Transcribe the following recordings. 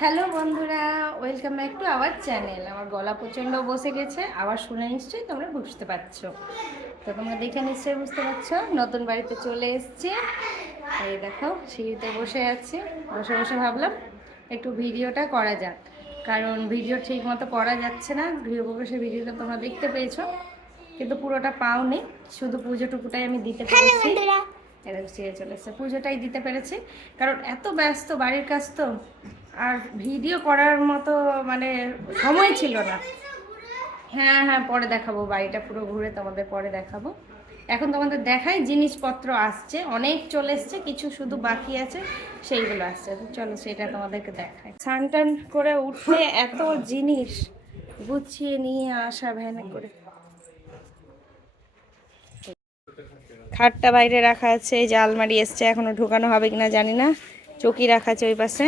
Hello বন্ধুরা, welcome back to our channel. আমার গলা প্রচণ্ড বসে গেছে, আবার শুনে নিশ্চয়ই তোমরা বুঝতে পারছো। তো তোমরা দেখে নিশ্চয়ই বুঝতে পারছো, নতুন বাড়িতে চলে এসেছি। এই দেখো সিঁড়িতে বসে আছি, বসে বসে ভাবলাম একটু ভিডিওটা করা যাক, কারণ ভিডিও ঠিক মতো করা যাচ্ছে না। গৃহপ্রবেশের ভিডিওটা তোমরা দেখতে পেয়েছো, কিন্তু পুরোটা পাওনি, শুধু পুজোটুকুটাই আমি দিতে পেরেছি। এরকম সিরিয়ে চলে এসেছে, পুজোটাই দিতে পেরেছি, কারণ এত ব্যস্ত বাড়ির কাজ তো, আর ভিডিও করার মতো মানে সময় ছিল না। হ্যাঁ হ্যাঁ, পরে দেখাবো, বাড়িটা পুরো ঘুরে তোমাদের পরে দেখাবো। এখন তোমাদের দেখাই, জিনিসপত্র আসছে, অনেক চলে এসছে, কিছু শুধু বাকি আছে, সেইগুলো আসছে। তো চলো সেটা তোমাদেরকে দেখাই। স্নান টান করে উঠে এত জিনিস গুছিয়ে নিয়ে আসা ভ্যানে করে। খাটটা বাইরে রাখা আছে, এই যে আলমারি এসছে, এখনো ঢুকানো হবে কিনা জানি না। চৌকি রাখা আছে ওই পাশে।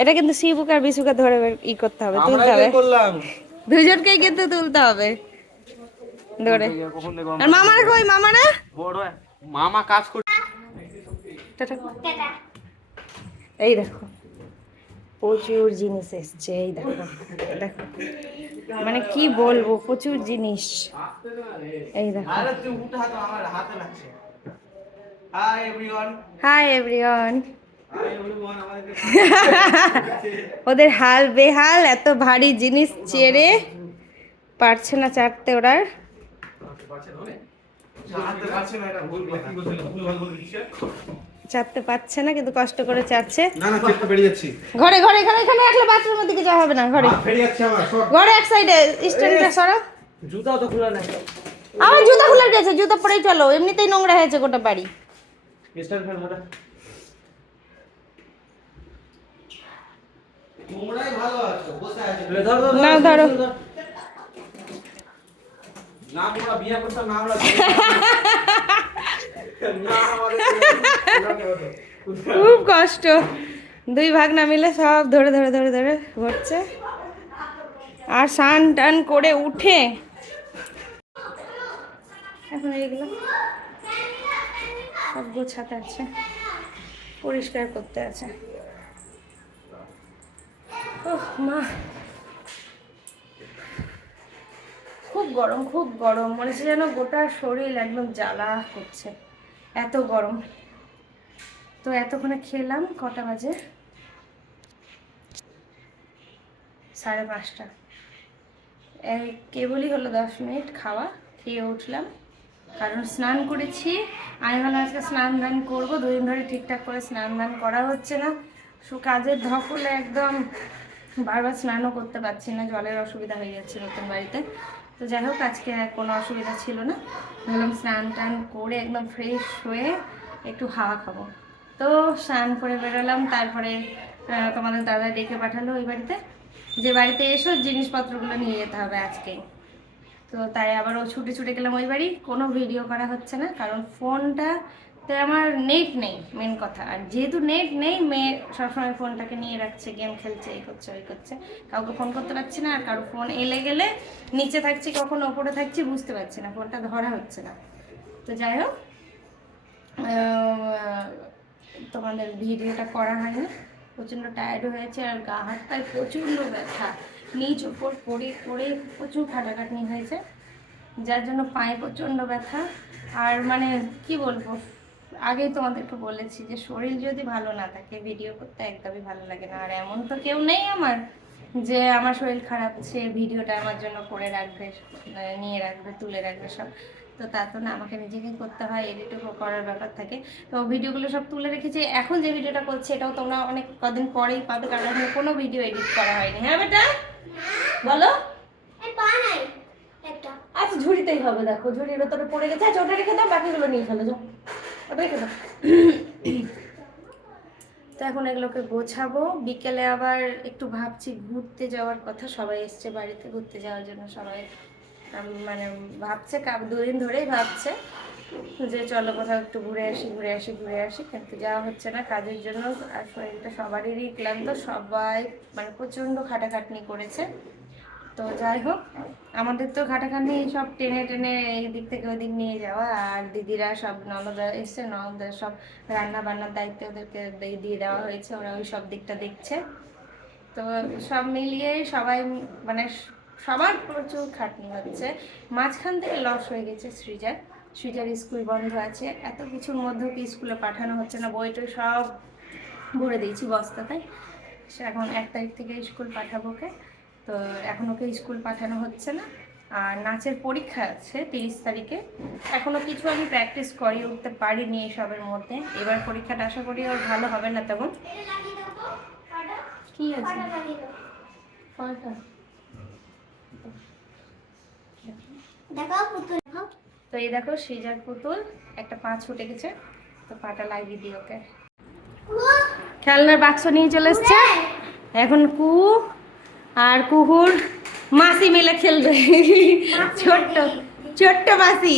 এটা কিন্তু শিবুক আর বিশুকে ধরে ই করতে হবে, তুলতে হবে, দুজনকেই কিন্তু তুলতে হবে ধরে। আর মামারা কই, মামারা? মামা কাজ করছে। এই দেখো প্রচুর জিনিস এসছে, এই দেখো দেখো, মানে কি বলবো, প্রচুর জিনিস। এই দেখো, হাই এভরিওয়ান। ওদের হাল বেহাল, এত ভারী জিনিস চেড়ে পারছে না চাটতে ওরা। চাটতে পারছে না, কিন্তু কষ্ট করে চাটছে। ঘরে ঘরে এখানে এখানে রাখলে বাথরুমের দিকে যাওয়া হবে না। ঘরে ঘরে এক সাইডে স্ট্যান্ডটা সরো। জুতাও তো খোলা নাই। আমার জুতা খুলে গেছে, জুতা পরেই চলো, এমনিতেই নোংরা হয়েছে গোটা বাড়ি। স্ট্যান্ড ফ্যান ধরে তোমরাই ভালো আছো, বসে আছো। নাও ধরো। না আমরা বিয়ে করতাম না, আমরা না খুব কষ্ট, দুই ভাগ না মিলে সব ধরে ধরে ধরে ধরে ঘুরছে। আর স্নান টান করে উঠে এখন এইগুলো সব গোছাতে আছে, পরিষ্কার করতে আছে। ওহ মা, খুব গরম, খুব গরম, মনে হচ্ছে যেন গোটা শরীর একদম জ্বালা করছে, এত গরম। তো এতক্ষণে খেলাম, কটা বাজে? 5:30। এই কেবলই হলো 10 মিনিট খাওয়া, খেয়ে উঠলাম, কারণ স্নান করেছি। আমি ভাবলাম আজকে স্নান ধান করবো, 2 দিন ধরে ঠিকঠাক করে স্নান ধান করা হচ্ছে না, কাজের ধকলে একদম বারবার স্নানও করতে পারছি না, জলের অসুবিধা হয়ে যাচ্ছে নতুন বাড়িতে। তো যাই হোক, আজকে কোনো অসুবিধা ছিল না, ভাবলাম স্নান টান করে একদম ফ্রেশ হয়ে একটু হাওয়া খাবো। তো স্নান করে বেরোলাম, তারপরে তোমাদের দাদা ডেকে পাঠালো ওই বাড়িতে, যে বাড়িতে এসো জিনিসপত্রগুলো নিয়ে যেতে হবে আজকে। তো তাই আবারও ছুটে ছুটে গেলাম ওই বাড়ি। কোনো ভিডিও করা হচ্ছে না, কারণ ফোনটাতে আমার নেট নেই, মেন কথা। আর যেহেতু নেট নেই, মেয়ে সবসময় ফোনটাকে নিয়ে রাখছে, গেম খেলছে, এই করছে ওই করছে, কাউকে ফোন করতে পারছি না। আর কারো ফোন এলে গেলে নিচে থাকছি, কখন ওপরে থাকছি বুঝতে পারছি না, ফোনটা ধরা হচ্ছে না। তো যাই হোক, তোমাদের ভিডিওটা করা হয়নি, প্রচণ্ড টায়ার্ড হয়েছে, আর গা হাত পায়ে প্রচণ্ড ব্যথা, নিচ ওপর পড়ে পড়ে প্রচুর খাটাখাটনি হয়েছে, যার জন্য পায়ে প্রচণ্ড ব্যথা। আর মানে কি বলবো, আগেই তোমাদেরকে বলেছি যে শরীর যদি ভালো না থাকে ভিডিও করতে একদমই ভালো লাগে না। আর এমন তো কেউ নেই আমার যে আমার শরীর খারাপ, সে ভিডিওটা আমার জন্য করে রাখবে, নিয়ে রাখবে, তুলে রাখবে সব। তো তা তো না, আমাকে নিজেকেই করতে হয়, এডিটও করার ব্যাপার থাকে। তো ভিডিওগুলো সব তুলে রেখেছি, এখন যে ভিডিওটা করছি এটাও তোমরা অনেক কদিন পরেই পাবে, কারণ এখন কোনো ভিডিও এডিট করা হয়নি। হ্যাঁ বেটা বলো। আচ্ছা ঝুড়িতেই হবে, দেখো ঝুড়ির ভেতরে পড়ে গেছে, আচ্ছা ওটা রেখে দাও, বাকিগুলো নিয়ে ফেলে যাও, ওটা রেখে দাও। তো এখন এগুলোকে গোছাবো, বিকেলে আবার একটু ভাবছি ঘুরতে যাওয়ার কথা, সবাই এসছে বাড়িতে ঘুরতে যাওয়ার জন্য, সবাই মানে ভাবছে, 2 দিন ধরেই ভাবছে যে চলো কোথাও একটু ঘুরে আসি ঘুরে আসি ঘুরে আসি, কিন্তু যাওয়া হচ্ছে না কাজের জন্য। আর শরীরটা সবারই ক্লান্ত, সবাই মানে প্রচণ্ড খাটাখাটনি করেছে। তো যাই হোক, আমাদের তো ঘাটাঘাটি সব টেনে টেনে এই দিক থেকে ওই দিক নিয়ে যাওয়া, আর দিদিরা সব ননদরা এসছে, ননদের সব রান্না বান্নার দায়িত্ব ওদেরকে দিয়ে দেওয়া হয়েছে, ওরা ওই সব দিকটা দেখছে। তো সব মিলিয়ে সবাই মানে সবার প্রচুর খাটনি হচ্ছে। মাঝখান থেকে লস হয়ে গেছে সৃজার স্কুল বন্ধ আছে, এত কিছুর মধ্যেও কি স্কুলে পাঠানো হচ্ছে না, বইটই সব ভরে দিয়েছি বস্তাতে। সে এখন 1 তারিখ থেকে স্কুল পাঠাবো ওকে, তো এখন ওকে স্কুল পাঠানো হচ্ছে না। আর নাচের পরীক্ষা আছে 30 তারিখে, এখনো কিছু আমি প্র্যাকটিস করি উঠতে পারিনি এসবের মধ্যে। এবার পরীক্ষাটা আশা করি ওর ভালো হবে না তেমন। কি আছে ফলটা তো এই দেখো সৃজার পুতুল একটা পা ছুটে গেছে, তো পাটা লাগিয়ে দিই ওকে। খেলনার বাক্স নিয়ে চলে এসছে, এখন আর কুহুর মাসি মিলে খেলবে। ছোট্ট ছোট্ট মাসি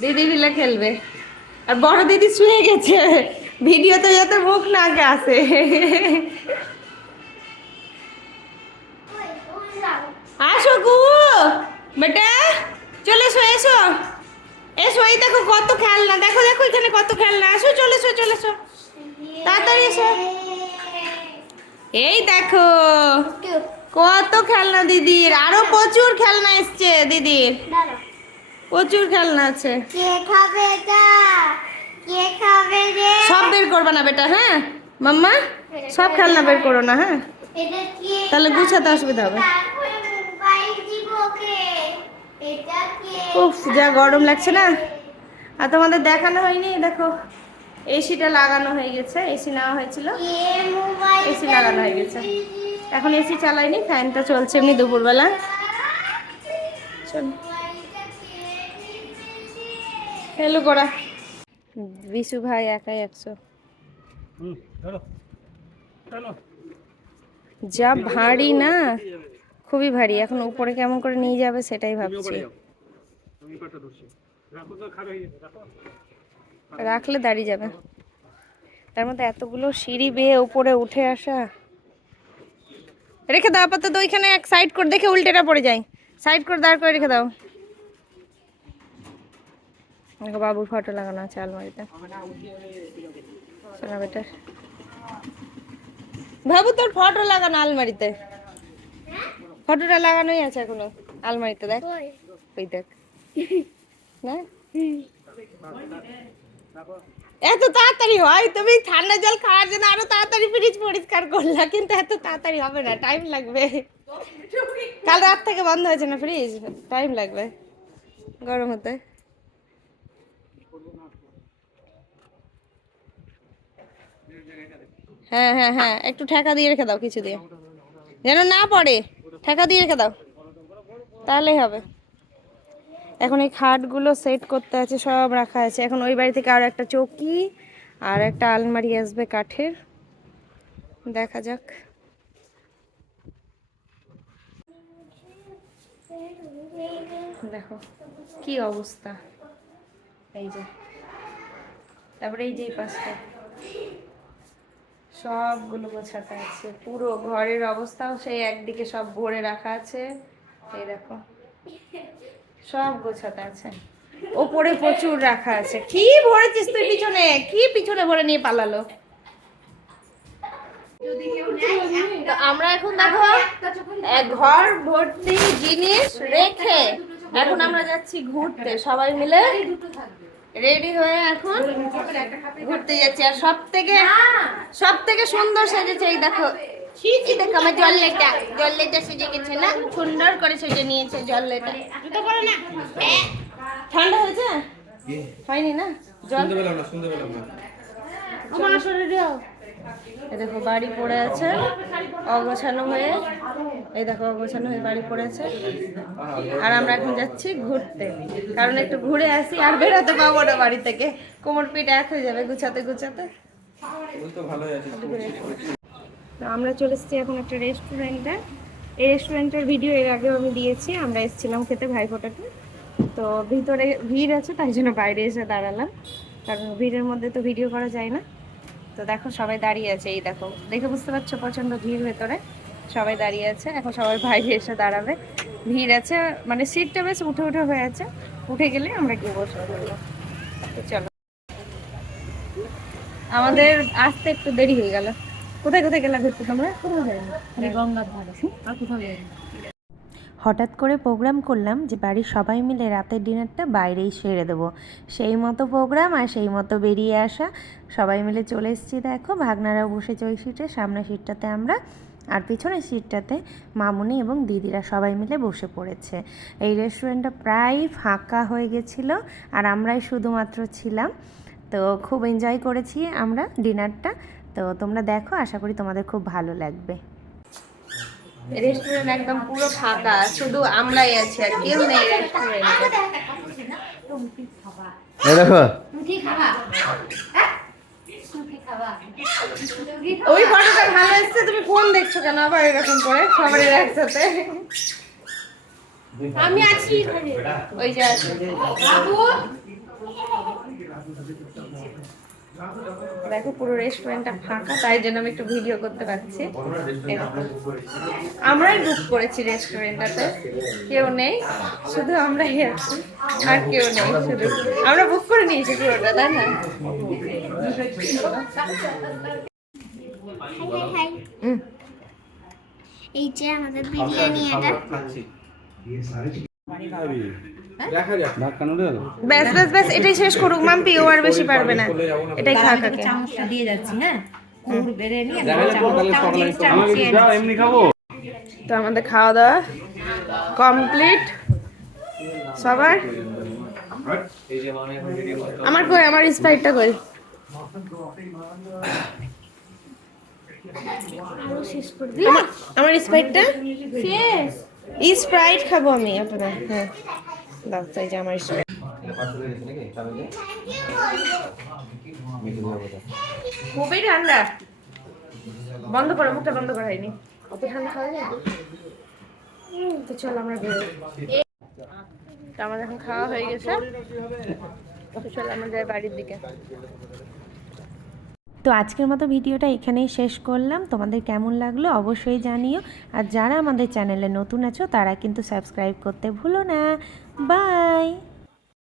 দিদি মিলে খেলবে। আর বড় দিদি শুয়ে গেছে, ভিডিওতে যাতে মুখ না আগে আসে। আসো কুহু বেটা, চলে এসো এসো এসো, এই দেখো কত খেলনা, দেখো দেখো এখানে কত খেলনা, আসো চলে এসো চলে এসো তাড়াতাড়ি এসো। এই দেখো কত খেলনা দিদির, আরো প্রচুর খেলনা এসছে দিদির, প্রচুর খেলনা আছে। সব বের করবা না বেটা, হ্যাঁ মাম্মা, সব খেলনা বের করো না, হ্যাঁ তাহলে গুছাতে অসুবিধা হবে। উফ যা গরম লাগছে না। আর তোমাদের দেখানো হয়নি, দেখো এসিটা লাগানো হয়ে গেছে, এসি নেওয়া হয়েছিল, এসি লাগানো হয়ে গেছে। এখন এসি চালাইনি, ফ্যানটা চলছে এমনি দুপুরবেলা। হ্যালো করা বিশু ভাই একাই 100। যা ভারী না, খুবই ভারী, এখন উপরে কেমন করে নিয়ে যাবে সেটাই ভাবছি। রাখলে দাঁড়িয়ে যাবে, তার মধ্যে এতগুলো সিঁড়ি বেয়ে উপরে উঠে আসা। রেখে দাও আপাতত ওইখানে, এক সাইড করে দেখে উল্টেটা পড়ে যায়, সাইড করে দাঁড় করে রেখে দাও। দেখো বাবুর ফটো লাগানো আছে আলমারিতে, শোনা বেটা বাবু তোর ফটো লাগানো আলমারিতে, ফটোটা লাগানোই আছে এখনো আলমারিতে, দেখ ওই দেখ না। এত তাড়াতাড়ি হয়? তুমি ঠান্ডা জল খাওয়ার জন্য আরো তাড়াতাড়ি ফ্রিজ পরিষ্কার করলা, কিন্তু এত তাড়াতাড়ি হবে না, টাইম লাগবে। কাল রাত থেকে বন্ধ হয়েছে না ফ্রিজ, টাইম লাগবে গরম হতে। হ্যাঁ হ্যাঁ হ্যাঁ, একটু ঠেকা দিয়ে রেখে দাও, কিছু দিয়ে যেন না পড়ে, ঠেকা দিয়ে রেখে দাও তাহলেই হবে। এখন এই খাটগুলো সেট করতে আছে, সব রাখা আছে। এখন ওই বাড়ি থেকে আর একটা চৌকি আর একটা আলমারি আসবে কাঠের, দেখা যাক। দেখো কি অবস্থা, এই যে, তারপরে এই যে এই পাশটা সবগুলো গোছাতে আছে, পুরো ঘরের অবস্থাও সেই একদিকে সব ভরে রাখা আছে, এই দেখো সব গোছাতে আছে, ওপরে প্রচুর রাখা আছে। কি ভরেছিস তুই পিছনে, কি পিছনে ভরে নিয়ে পালালো। তো আমরা এখন দেখো ঘর ভর্তি জিনিস রেখে এখন আমরা যাচ্ছি ঘুরতে, সবাই মিলে রেডি হয়ে এখন ঘুরতে যাচ্ছি। আর সব থেকে সুন্দর সেজেছে এই দেখো, দেখো আমার জল্লেটা সেজে গেছে না, সুন্দর করে সেজে নিয়েছে জল্লেটা। ঠান্ডা হয়েছে হয়নি না জল, আমার শরীরে এই দেখো বাড়ি পড়ে আছে অগোছানো হয়ে, এই দেখো অগোছানো হয়ে বাড়ি পড়েছে। আর আমরা এখন যাচ্ছি ঘুরতে, কারণ একটু ঘুরে আসি, আর বেরোতে পাবো না বাড়ি থেকে, কোমর পিঠ এক হয়ে যাবে গুছাতে গুছাতে। আমরা চলে এসেছি এখন একটা রেস্টুরেন্টে, এই রেস্টুরেন্টের ভিডিও এর আগেও আমি দিয়েছি। আমরা এসেছিলাম খেতে ভাইফোঁটাতে, তো ভিতরে ভিড় আছে তাই জন্য বাইরে এসে দাঁড়ালাম, কারণ ভিড়ের মধ্যে তো ভিডিও করা যায় না। তো দেখো সবাই দাঁড়িয়ে আছে, এই দেখো দেখে বুঝতে পারছো প্রচন্ড ভিড় ভেতরে। সবাই দাঁড়িয়ে আছে, এখন সবাই বাইরে এসে দাঁড়াবে, ভিড় আছে, মানে সিটটা বেশ উঠে উঠে হয়ে আছে, উঠে গেলে আমরা গিয়ে বসে পড়বো। তো চলো, আমাদের আসতে একটু দেরি হয়ে গেল। কোথায় কোথায় গেলা ঘুরতে তোমরা? কোথাও যাইনি, গঙ্গার ধারে আর কোথাও যাইনি। হঠাৎ করে প্রোগ্রাম করলাম যে বাড়ির সবাই মিলে রাতের ডিনারটা বাইরেই সেরে দেবো, সেই মতো প্রোগ্রাম আর সেই মতো বেরিয়ে আসা। সবাই মিলে চলে এসেছি, দেখো ভাগনারাও বসেছে ওই সিটে, সামনের সিটটাতে আমরা, আর পিছনের সিটটাতে মামুনি এবং দিদিরা সবাই মিলে বসে পড়েছে। এই রেস্টুরেন্টটা প্রায় ফাঁকা হয়ে গেছিলো আর আমরাই শুধুমাত্র ছিলাম। তো খুব এনজয় করেছি আমরা ডিনারটা। তো তোমরা দেখো, আশা করি তোমাদের খুব ভালো লাগবে। রেস্টুরেন্ট একদম পুরো ফাঁকা, শুধু আমরাই আছি আর কেউ নেই রেস্টুরেন্টে। এই দেখো ওই ফটোটা ভালো এসেছে, তুমি ফোন দেখছো কেন আবার এরকম করে সবাই একসাথে? আমি আছি এখানে, ওই যে আছে বাবু। দেখো পুরো রেস্টুরেন্টটা ফাঁকা, তাই জন্য আমি একটু ভিডিও করতে পারছি। আমরাই বুক করেছি রেস্টুরেন্টটাতে, কেউ নেই, শুধু আমরাই আছি আর কেউ নেই, শুধু আমরা বুক করে নিয়েছি পুরোটা, তাই না? এই যে আমাদের বিরিয়ানি, এটা ব্যাস ব্যাস ব্যাস, এটাই শেষ করুক মাম্পি, ও আর বেশি পারবে না, এটাই খা কাকে। চামচটা দিয়ে যাচ্ছি, হ্যাঁ বেড়ে নিয়ে তো আমাদের খাওয়া দাওয়া কমপ্লিট সবার। আমার কই, আমার স্প্রাইটটা কই? আমার স্প্রাইটটা শেষ, স্প্রাইট খাবো আমি আপনার। হ্যাঁ দাও, তাই যে আমার স্প্রাইট। খুবই ঠান্ডা, বন্ধ করো, মুখটা বন্ধ করা হয়নি, অত ঠান্ডা খাওয়া যায়? তো চলো আমরা বেরোই। তো আমাদের এখন খাওয়া হয়ে গেছে, তো চলো আমরা যাই বাড়ির দিকে। তো আজকের মতো ভিডিওটা এখানেই শেষ করলাম। তোমাদের কেমন লাগলো অবশ্যই জানিও, আর যারা আমাদের চ্যানেলে নতুন আছো তারা কিন্তু সাবস্ক্রাইব করতে ভুলো না। বাই।